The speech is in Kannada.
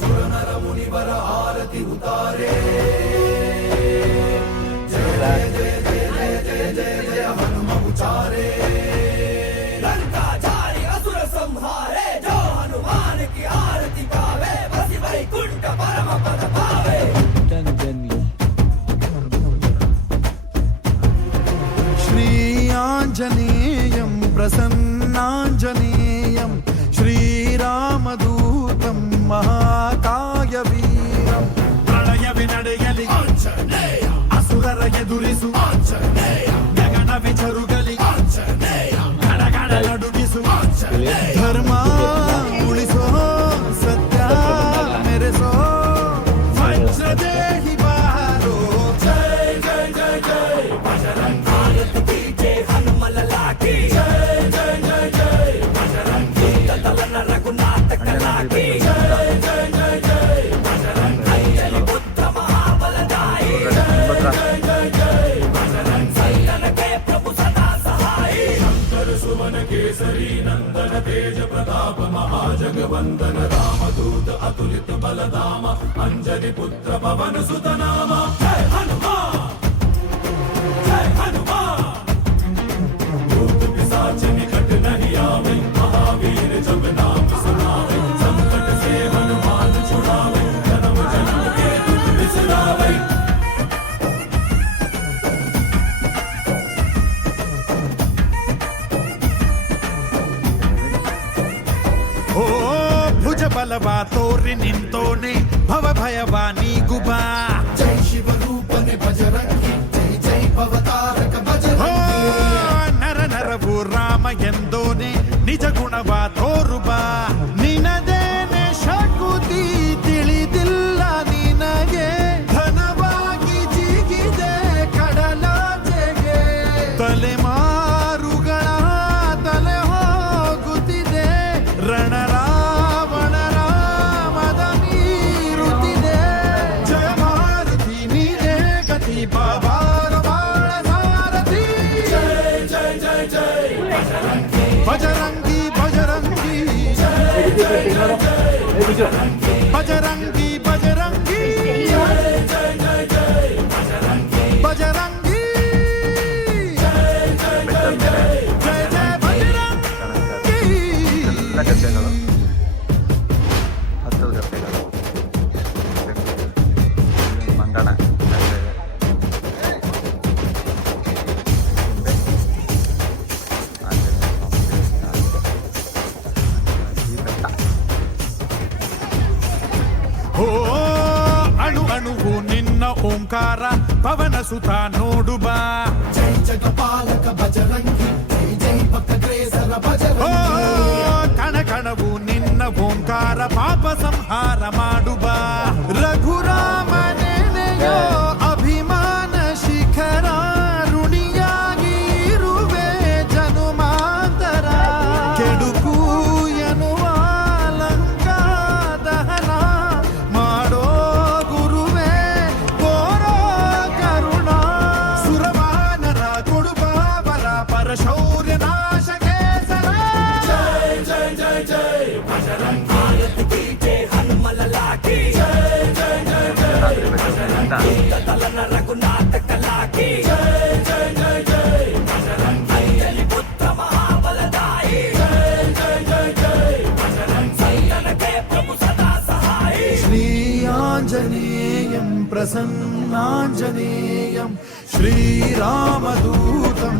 ಸುರನರ ಮುನಿವರ ಆರತಿ ಉತಾರೆ हनुम उचारे लंकाचारी असुर संहारे जो हनुमान की आरती गावे बसी वैकुंठ परम पद पावे श्री आंजनेयं प्रसन्नांजनेयं श्रीरामदूतं महाकायवीरं प्रणय विनडयलि आंजनेय असुरर ಎದುರಿಸು ಆಂಜನೇಯ ಗಗನ ವಿಚರುಗಲಿ ಆಂಜನೇಯ ಗಡಗಡ ನಡುಗಿಸು ಆಂಜನೇಯ ಧರ್ಮ ಉಳಿಸೋ ಸತ್ಯ ಮೆರೆಸೋ ವಜ್ರದೇಹಿ ಬಾರೋ ಜೈ ಜೈ ಜೈ ಜೈ ಬಜರಂಗ ಆರತಿ ಜೈ ಹನುಮಲ ಲಾಕಿ ಜೈ ಜೈ ಜೈ ಜೈ ಬಜರಂಗ ದಲನ ರಘುನಾಥ ಕಲಾಕಿ ಜೈ ಜೈ ಜೈ ಜೈ ಬಜರಂಗ ಅಂಜಲಿ ಪುತ್ರ ಮಹಾಬಲದಾಯಿ केसरी नंदन तेज प्रताप महाजगवंदन रामदूत अतुलित बलधाम अंजनी पुत्र पवन सुत नाम जय हनुमान जय हनुमान भूत पिशाच निकट नहीं आवे महावीर जब नाम सुनावे संकट से हनुमान छुड़ावे जन्म जन्म के दुख बिसरावे ಬಲವಾ ತೋರಿ ನಿಂತೋನೆ ಭವ ಭಯವಾನಿ ಗುಬಾ ಜೈ ಶಿವ ರೂಪನೆ ಬಜರಂಗಿ ಜೈ ಜೈ ಭವತಾರಕ ಬಜರಂಗಿ ನರ ನರವು ರಾಮ ಎಂದೋನೆ ನಿಜ ಗುಣವಾ ತೋರುಬಾ ನಿನದೇನೆ ಶಕುತಿ ತಿಳಿದಿಲ್ಲ ನಿನಗೆ ಘನವಾಗಿ ಜಿಗಿದೆ ಕಡಲಾಚೆಗೆ ತಲೆಮಾರುಗಳ ತಲೆ ಹೋಗುತ್ತಿದೆ ರಣರ बजरंगी बजरंगी बजरंगी बजरंगी बजरंगी जय जय बजरंगी मंगण ಅಣುವು ನಿನ್ನ ಓಂಕಾರ ಪವನ ಸುತ ನೋಡುಬಾ ಜೈ ಜಗಪಾಲಕ ಬಜರಂಗಿ ಜೈ ಜೈ ಭಕ್ತಗ್ರೇಸರ ಬಜರಂಗಿ ಕಣ ಕಣವು ನಿನ್ನ ಓಂಕಾರ ಪಾಪ ಸಂಹಾರ ಮಾಡುಬಾ ರಘುರಾಮನೆನೆಯೋ ಅಭಿಮಾನ ಶಿಖರ ಋಣಿಯಾಗಿ ಇರುವೆ ಜನುಮಾಂತರ ಕೆಡುಕು ಎನ್ನುವ ಲಂಕಾ ದಹನ ಮಾಡೋ ಗುರುವೇ ಕೋರೋ ಕರುಣ ಸುರವಾನರ ಕೊಡುಬಾವರ ಪರಶೌರ್ಯ ನಾಶ ಕೇಸರ ಜೈ ಜೈ ಜೈ ಜೈ ಬಜರಂಗ ಆರತಿ ಜೈ ಹನುಮಲ ಲಾಕಿ ಜೈ ಜೈ ಜೈ ಜೈ ಬಜರಂಗ ದಲನ ರಘುನಾಥ ಕಲಾಕಿ ಜೈ ಜೈ ಜೈ ಜೈ ಬಜರಂಗ ಅಂಜಲಿ ಪುತ್ರ ಮಹಾಬಲದಾಯಿ ಜೈ ಜೈ ಜೈ ಜೈ ಬಜರಂಗ ಸಂತನಕ್ಕೆ ಪ್ರಭು ಸದಾ ಸಹಾಯ ಶ್ರೀ ಆಂಜನೇಯಂ ಪ್ರಸನ್ನಾಂಜನೇಯಂ ಶ್ರೀರಾಮದೂತಂ